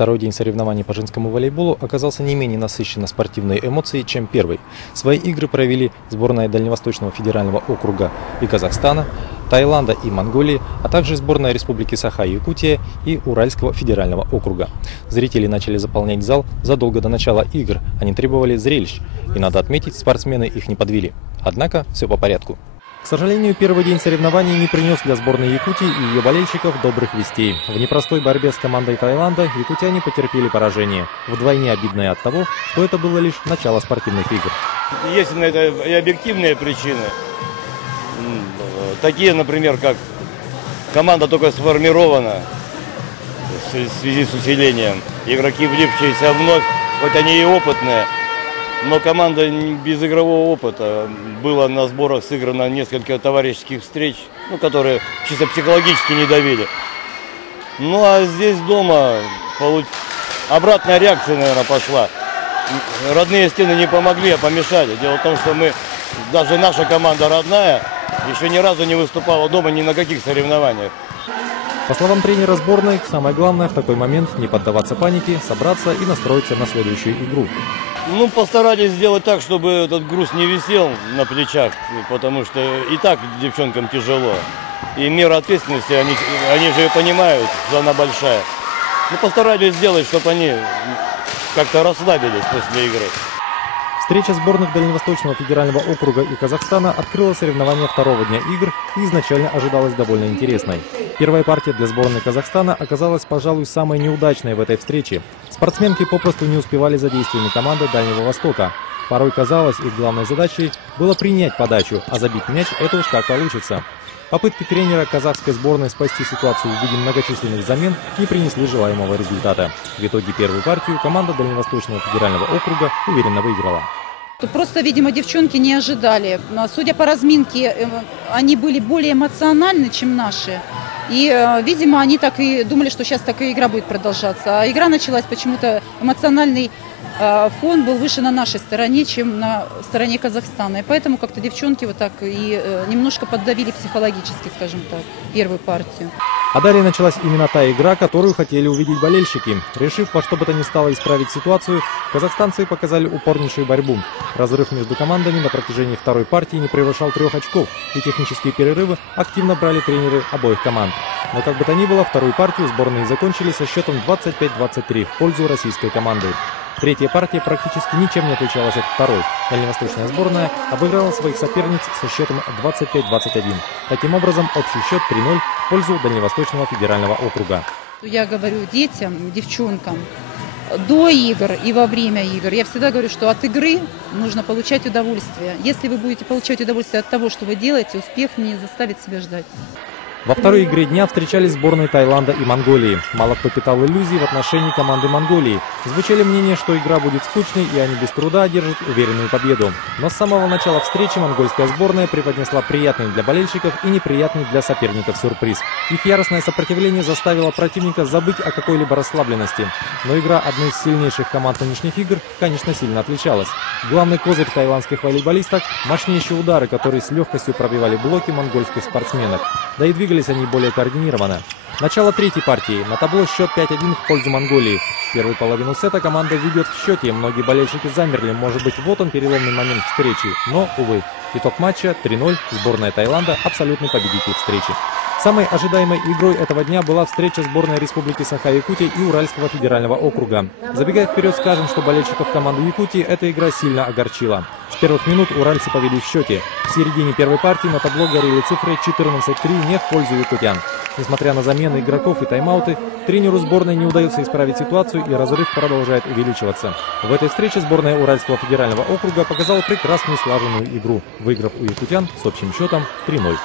Второй день соревнований по женскому волейболу оказался не менее насыщен на спортивные эмоции, чем первый. Свои игры провели сборная Дальневосточного федерального округа и Казахстана, Таиланда и Монголии, а также сборная Республики Саха-Якутия и Уральского федерального округа. Зрители начали заполнять зал задолго до начала игр, они требовали зрелищ. И надо отметить, спортсмены их не подвели. Однако все по порядку. К сожалению, первый день соревнований не принес для сборной Якутии и ее болельщиков добрых вестей. В непростой борьбе с командой Таиланда якутяне потерпели поражение. Вдвойне обидное от того, что это было лишь начало спортивных игр. Есть на это и объективные причины. Такие, например, как команда только сформирована в связи с усилением. Игроки, влившиеся вновь, хоть они и опытные, но команда без игрового опыта. Было на сборах сыграно несколько товарищеских встреч, которые чисто психологически не давили. Ну а здесь дома обратная реакция, наверное, пошла. Родные стены не помогли, а помешали. Дело в том, что даже наша команда родная, еще ни разу не выступала дома ни на каких соревнованиях. По словам тренера сборной, самое главное в такой момент не поддаваться панике, собраться и настроиться на следующую игру. Постарались сделать так, чтобы этот груз не висел на плечах, потому что и так девчонкам тяжело. И мера ответственности, они же понимают, что она большая. Постарались сделать, чтобы они как-то расслабились после игры. Встреча сборных Дальневосточного федерального округа и Казахстана открыла соревнования второго дня игр и изначально ожидалась довольно интересной. Первая партия для сборной Казахстана оказалась, пожалуй, самой неудачной в этой встрече. Спортсменки попросту не успевали за действиями команды Дальнего Востока. Порой казалось, их главной задачей было принять подачу, а забить мяч – это уж как получится. Попытки тренера казахской сборной спасти ситуацию в виде многочисленных замен не принесли желаемого результата. В итоге первую партию команда Дальневосточного федерального округа уверенно выиграла. Просто, видимо, девчонки не ожидали. Судя по разминке, они были более эмоциональны, чем наши. И, видимо, они так и думали, что сейчас такая игра будет продолжаться. А игра началась почему-то, эмоциональный фон был выше на нашей стороне, чем на стороне Казахстана. И поэтому как-то девчонки вот так и немножко поддавили психологически, скажем так, первую партию. А далее началась именно та игра, которую хотели увидеть болельщики. Решив во что бы то ни стало исправить ситуацию, казахстанцы показали упорнейшую борьбу. Разрыв между командами на протяжении второй партии не превышал 3 очков, и технические перерывы активно брали тренеры обоих команд. Но как бы то ни было, вторую партию сборные закончили со счетом 25-23 в пользу российской команды. Третья партия практически ничем не отличалась от второй. Дальневосточная сборная обыграла своих соперниц со счетом 25-21. Таким образом, общий счет 3-0 в пользу Дальневосточного федерального округа. Я говорю детям, девчонкам, до игр и во время игр, я всегда говорю, что от игры нужно получать удовольствие. Если вы будете получать удовольствие от того, что вы делаете, успех не заставит себя ждать. Во второй игре дня встречались сборные Таиланда и Монголии. Мало кто питал иллюзий в отношении команды Монголии. Звучали мнения, что игра будет скучной и они без труда одержат уверенную победу. Но с самого начала встречи монгольская сборная преподнесла приятный для болельщиков и неприятный для соперников сюрприз. Их яростное сопротивление заставило противника забыть о какой-либо расслабленности. Но игра одной из сильнейших команд нынешних игр, конечно, сильно отличалась. Главный козырь таиландских волейболисток – мощнейшие удары, которые с легкостью пробивали блоки монгольских спортсменок. Да и двигались они более координированно. Начало третьей партии. На табло счет 5-1 в пользу Монголии. Первую половину сета команда ведет в счете. Многие болельщики замерли. Может быть, вот он переломный момент встречи. Но, увы. Итог матча 3-0. Сборная Таиланда – абсолютный победитель встречи. Самой ожидаемой игрой этого дня была встреча сборной Республики Саха-Якутия и Уральского федерального округа. Забегая вперед, скажем, что болельщиков команды Якутии эта игра сильно огорчила. С первых минут уральцы повели в счете. В середине первой партии на табло горели цифры 14-3 не в пользу якутян. Несмотря на замены игроков и тайм-ауты, тренеру сборной не удается исправить ситуацию и разрыв продолжает увеличиваться. В этой встрече сборная Уральского федерального округа показала прекрасную слаженную игру, выиграв у якутян с общим счетом 3-0.